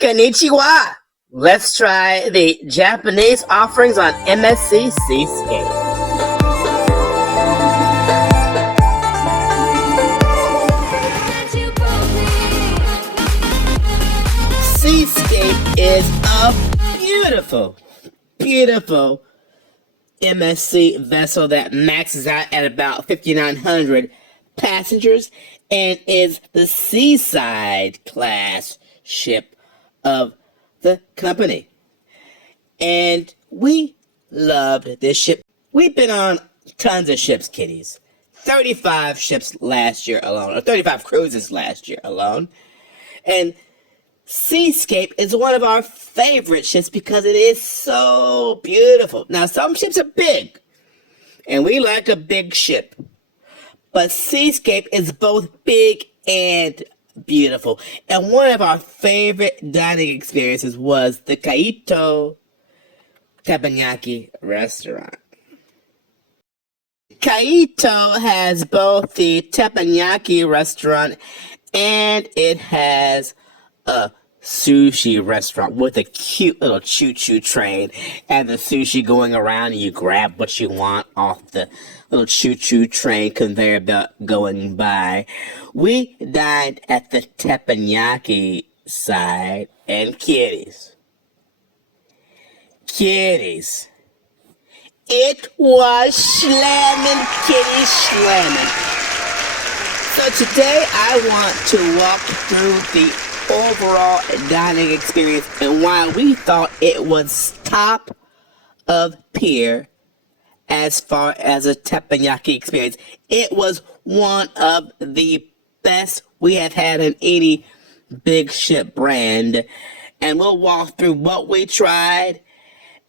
Konnichiwa! Let's try the Japanese offerings on MSC Seascape. Seascape is a beautiful, beautiful MSC vessel that maxes out at about 5,900 passengers and is the seaside class ship of the company. And we loved this ship. We've been on tons of ships, kiddies. 35 ships last year alone, or 35 cruises last year alone. And Seascape is one of our favorite ships because it is so beautiful. Now, some ships are big, and we like a big ship. But Seascape is both big and beautiful. And one of our favorite dining experiences was the Kaito Teppanyi restaurant. Kaito has both the Teppanyi restaurant and it has a sushi restaurant with a cute little choo-choo train and the sushi going around and you grab what you want off the little choo-choo train conveyor belt going by. We dined at the Teppanyi side and kitties, it was slamming, kitty slamming. So today I want to walk through the overall dining experience and why we thought it was top of peer as far as a teppanyaki experience. It was one of the best we have had in any big ship brand, and we'll walk through what we tried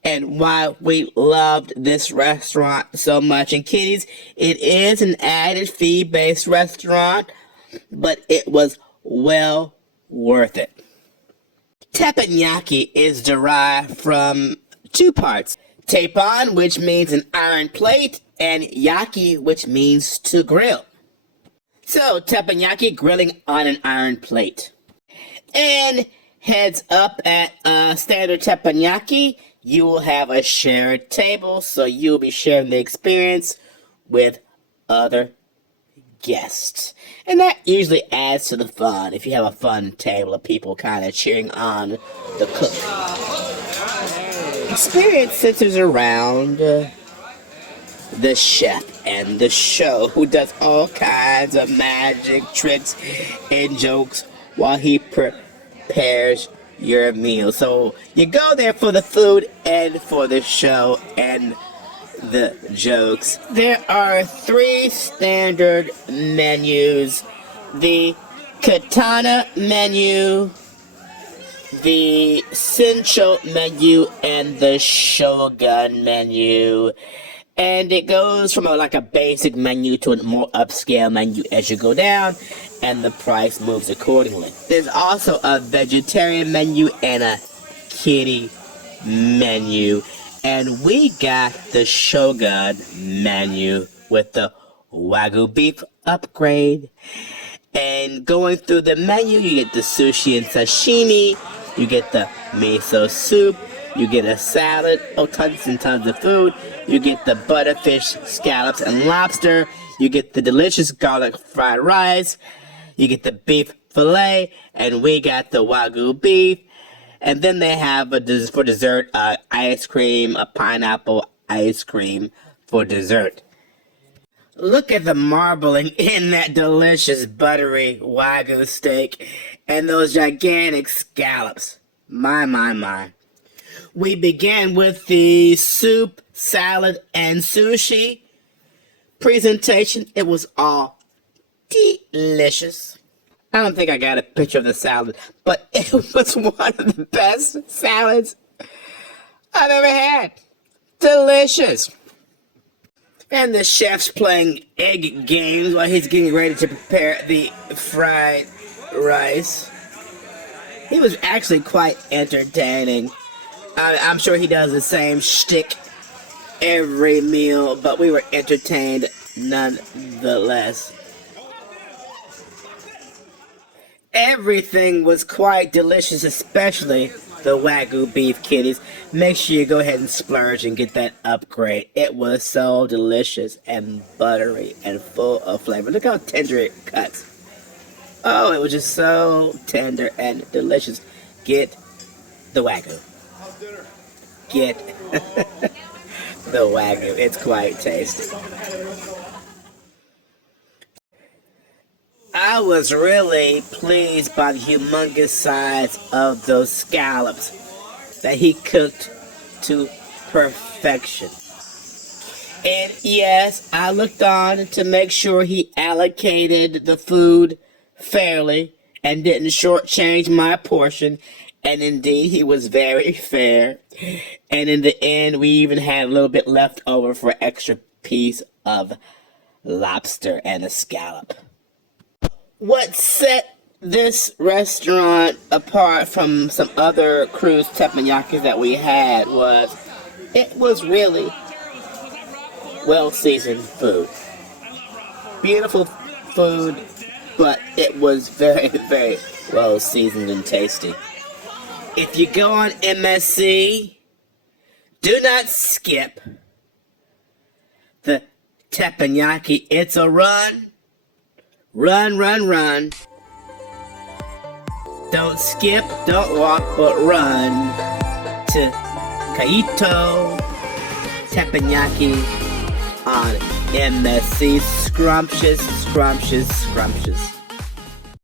and why we loved this restaurant so much. And kiddies, it is an added fee-based restaurant, but it was well worth it. Teppanyaki is derived from two parts. Teppan, which means an iron plate, and yaki, which means to grill. So, teppanyaki, grilling on an iron plate. And heads up at standard teppanyaki, you will have a shared table, so you'll be sharing the experience with other guests. And that usually adds to the fun if you have a fun table of people kind of cheering on the cook. Experience centers around the chef and the show who does all kinds of magic tricks and jokes while he prepares your meal. So you go there for the food and for the show and the jokes. There are 3 standard menus: the katana menu, the Sencho menu, and the Shogun menu. And it goes from a basic menu to a more upscale menu as you go down, and the price moves accordingly. There's also a vegetarian menu and a kiddie menu. And we got the Shogun menu with the Wagyu beef upgrade. And going through the menu, you get the sushi and sashimi, you get the miso soup, you get a salad, tons and tons of food, you get the butterfish, scallops, and lobster, you get the delicious garlic fried rice, you get the beef fillet, and we got the Wagyu beef. And then they have for dessert, ice cream, a pineapple ice cream for dessert. Look at the marbling in that delicious buttery Wagyu steak and those gigantic scallops. My. We began with the soup, salad, and sushi presentation. It was all delicious. I don't think I got a picture of the salad, but it was one of the best salads I've ever had. Delicious. And the chef's playing egg games while he's getting ready to prepare the fried rice. He was actually quite entertaining. I'm sure he does the same shtick every meal, but we were entertained nonetheless. Everything was quite delicious, especially the Wagyu beef, kiddies. Make sure you go ahead and splurge and get that upgrade. It was so delicious and buttery and full of flavor. Look how tender it cuts. Oh, it was just so tender and delicious. Get the Wagyu. Get the Wagyu. It's quite tasty. I was really pleased by the humongous size of those scallops that he cooked to perfection. And yes, I looked on to make sure he allocated the food fairly and didn't shortchange my portion. And indeed, he was very fair. And in the end, we even had a little bit left over for an extra piece of lobster and a scallop. What set this restaurant apart from some other cruise teppanyakis that we had was it was really well-seasoned food. Beautiful food, but it was very, very well-seasoned and tasty. If you go on MSC, do not skip the teppanyaki. It's a run. Run, run, run. Don't skip, don't walk, but run to Kaito Teppanyi on MSC. Scrumptious, scrumptious, scrumptious.